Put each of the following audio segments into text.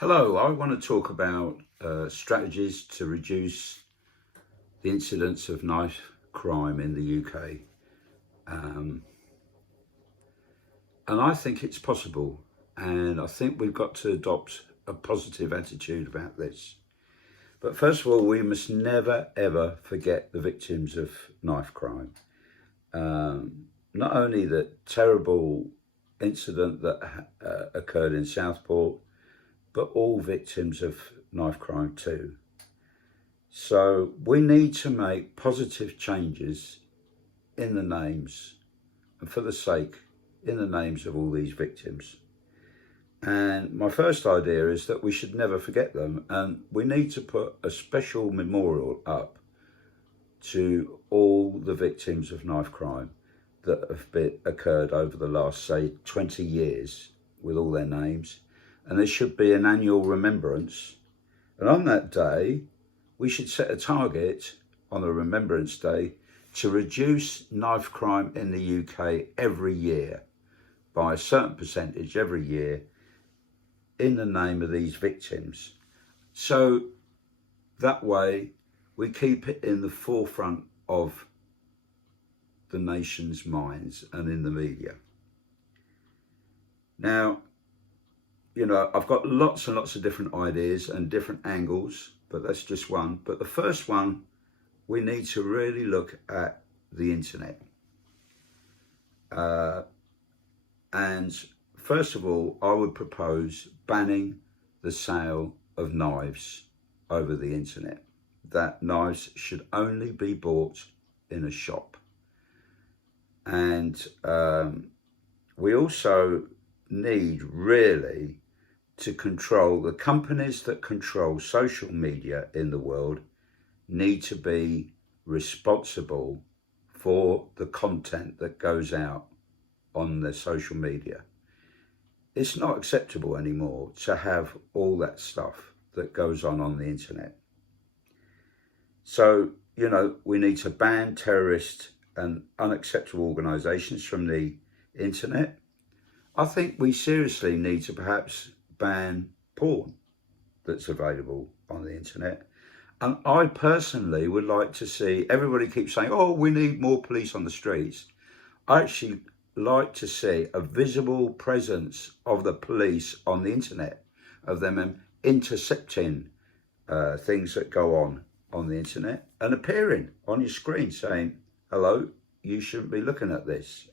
Hello, I want to talk about strategies to reduce the incidence of knife crime in the UK. Um, and I think it's possible. And I think we've got to adopt a positive attitude about this. But first of all, we must never, ever forget the victims of knife crime. Not only the terrible incident that occurred in Southport, but all victims of knife crime too. So we need to make positive changes in the names and for the sake, in the names of all these victims. And my first idea is that we should never forget them, and we need to put a special memorial up to all the victims of knife crime that have occurred over the last, say, 20 years with all their names. And there should be an annual remembrance. And on that day, we should set a target on the Remembrance Day to reduce knife crime in the UK every year by a certain percentage every year in the name of these victims. So that way we keep it in the forefront of the nation's minds and in the media. Now, I've got lots and lots of different ideas and different angles, but that's just one. But the first one, we need to really look at the internet. And first of all, I would propose banning the sale of knives over the internet. That knives should only be bought in a shop. And we also need really to control the companies that control social media in the world need to be responsible for the content that goes out on their social media. It's not acceptable anymore to have all that stuff that goes on the internet. So, we need to ban terrorist and unacceptable organisations from the internet. I think we seriously need to perhaps ban porn that's available on the internet. And I personally would like to see, everybody keeps saying, oh, we need more police on the streets. I actually like to see a visible presence of the police on the internet, of them intercepting things that go on the internet and appearing on your screen saying, hello, you shouldn't be looking at this,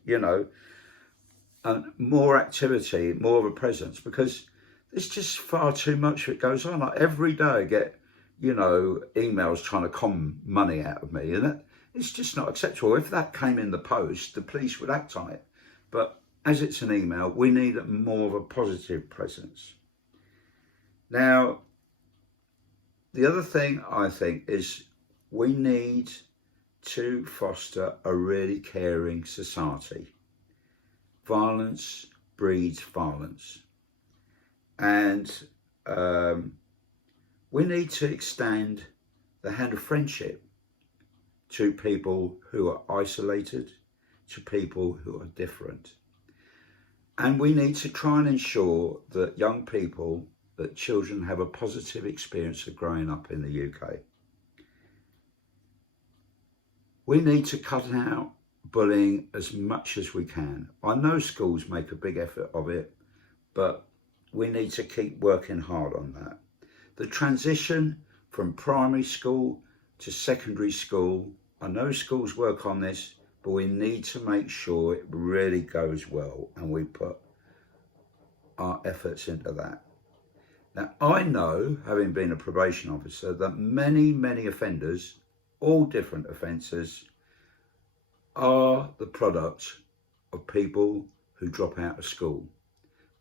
and more activity, more of a presence, because there's just far too much that goes on. Like every day I get, emails trying to con money out of me, and it's just not acceptable. If that came in the post, the police would act on it. But as it's an email, we need more of a positive presence. Now, the other thing I think is we need to foster a really caring society. Violence breeds violence. And we need to extend the hand of friendship to people who are isolated, to people who are different. And we need to try and ensure that young people, that children have a positive experience of growing up in the UK. We need to cut out bullying as much as we can. I know schools make a big effort of it, but we need to keep working hard on that. The transition from primary school to secondary school, I know schools work on this, but we need to make sure it really goes well and we put our efforts into that. Now, I know, having been a probation officer, that many, many offenders, all different offences, are the product of people who drop out of school.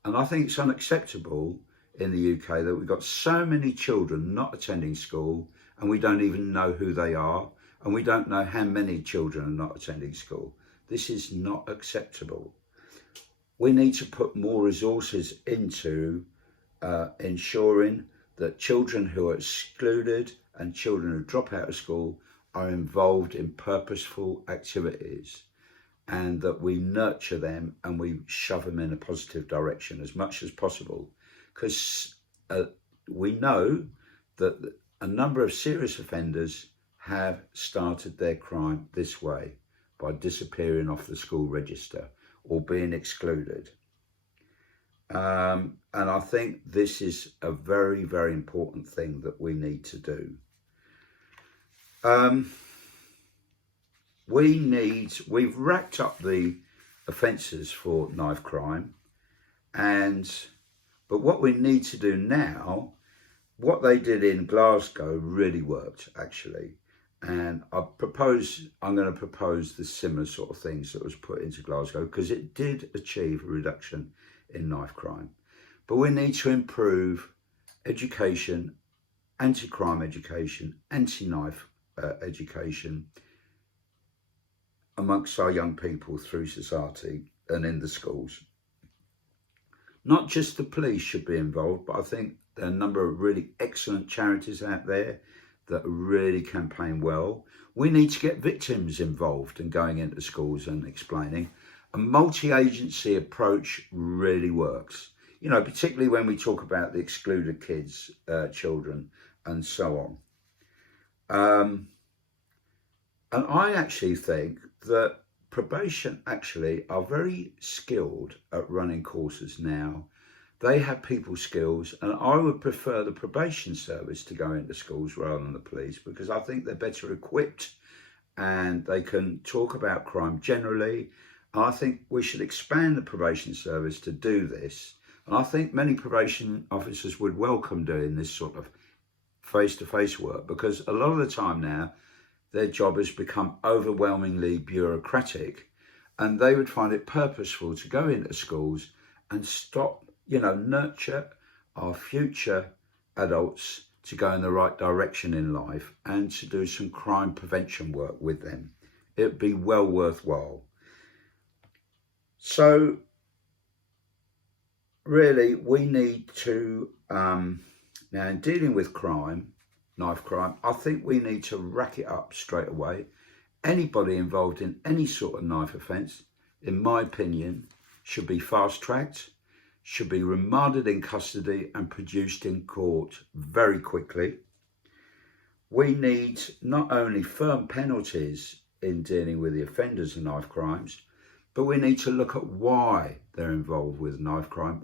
And I think it's unacceptable in the UK that we've got so many children not attending school and we don't even know who they are, and we don't know how many children are not attending school. This is not acceptable. We need to put more resources into ensuring that children who are excluded and children who drop out of school are involved in purposeful activities, and that we nurture them and we shove them in a positive direction as much as possible. Because we know that a number of serious offenders have started their crime this way, by disappearing off the school register or being excluded. And I think this is a very, very important thing that we need to do. We've racked up the offences for knife crime, but what we need to do now, what they did in Glasgow really worked, actually. And I'm going to propose the similar sort of things that was put into Glasgow, because it did achieve a reduction in knife crime. But we need to improve education, anti-crime education, anti-knife education amongst our young people through society and in the schools. Not just the police should be involved, but I think there are a number of really excellent charities out there that really campaign well. We need to get victims involved and going into schools and explaining. A multi-agency approach really works, you know, particularly when we talk about the excluded kids, children, and so on. And I actually think that probation actually are very skilled at running courses now. They have people skills, and I would prefer the probation service to go into schools rather than the police, because I think they're better equipped and they can talk about crime generally. I think we should expand the probation service to do this. And I think many probation officers would welcome doing this sort of face-to-face work, because a lot of the time now, their job has become overwhelmingly bureaucratic, and they would find it purposeful to go into schools and nurture our future adults to go in the right direction in life and to do some crime prevention work with them. It'd be well worthwhile. So really, we need to, now in dealing with crime, knife crime, I think we need to rack it up straight away. Anybody involved in any sort of knife offence, in my opinion, should be fast-tracked, should be remanded in custody and produced in court very quickly. We need not only firm penalties in dealing with the offenders of knife crimes, but we need to look at why they're involved with knife crime,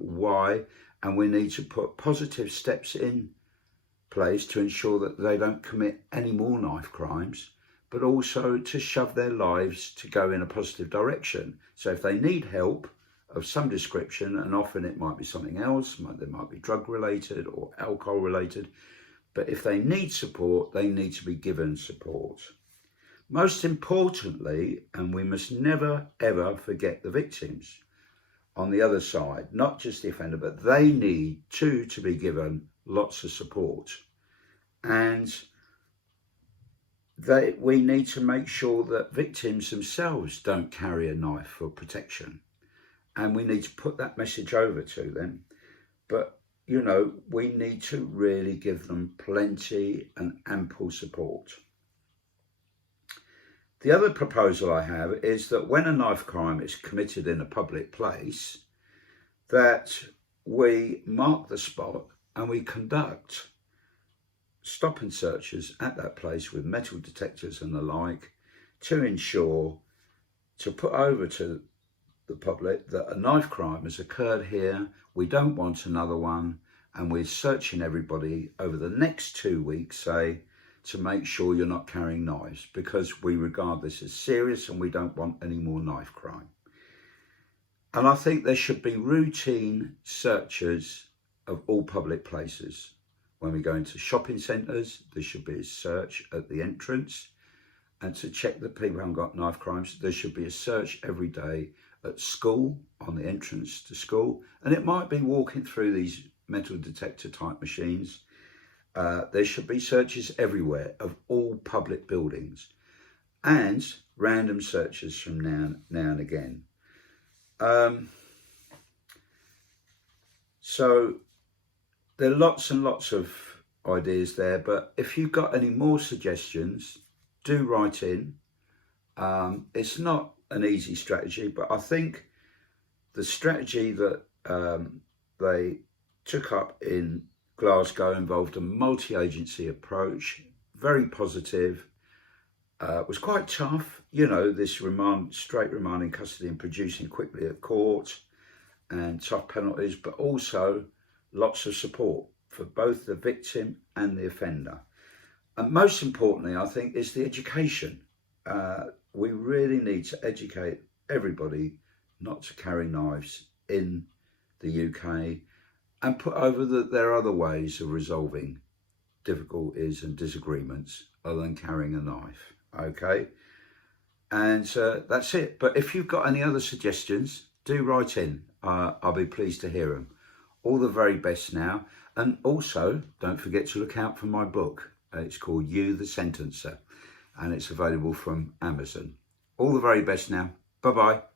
and we need to put positive steps in place to ensure that they don't commit any more knife crimes, but also to shove their lives to go in a positive direction. So if they need help of some description, and often it might be something else, they might be drug related or alcohol related, but if they need support, they need to be given support. Most importantly, and we must never ever forget the victims on the other side, not just the offender, but they need to be given lots of support. And we need to make sure that victims themselves don't carry a knife for protection. And we need to put that message over to them. But, you know, we need to really give them plenty and ample support. The other proposal I have is that when a knife crime is committed in a public place, that we mark the spot and we conduct stop and searches at that place with metal detectors and the like, to ensure, to put over to the public that a knife crime has occurred here, we don't want another one, and we're searching everybody over the next 2 weeks, say, to make sure you're not carrying knives, because we regard this as serious and we don't want any more knife crime. And I think there should be routine searches of all public places. When we go into shopping centres, there should be a search at the entrance, and to check that people haven't got knife crimes, there should be a search every day at school, on the entrance to school, and it might be walking through these metal detector type machines. There should be searches everywhere of all public buildings, and random searches from now and again. So there are lots and lots of ideas there, but if you've got any more suggestions, do write in. It's not an easy strategy, but I think the strategy that they took up in Glasgow involved a multi-agency approach, very positive. Was quite tough, you know, this straight remand in custody and producing quickly at court, and tough penalties, but also lots of support for both the victim and the offender. And most importantly, I think, is the education. We really need to educate everybody not to carry knives in the UK, and put over that there are other ways of resolving difficulties and disagreements other than carrying a knife, okay? And that's it. But if you've got any other suggestions, do write in. I'll be pleased to hear them. All the very best now. And also, don't forget to look out for my book. It's called You the Sentencer, and it's available from Amazon. All the very best now. Bye-bye.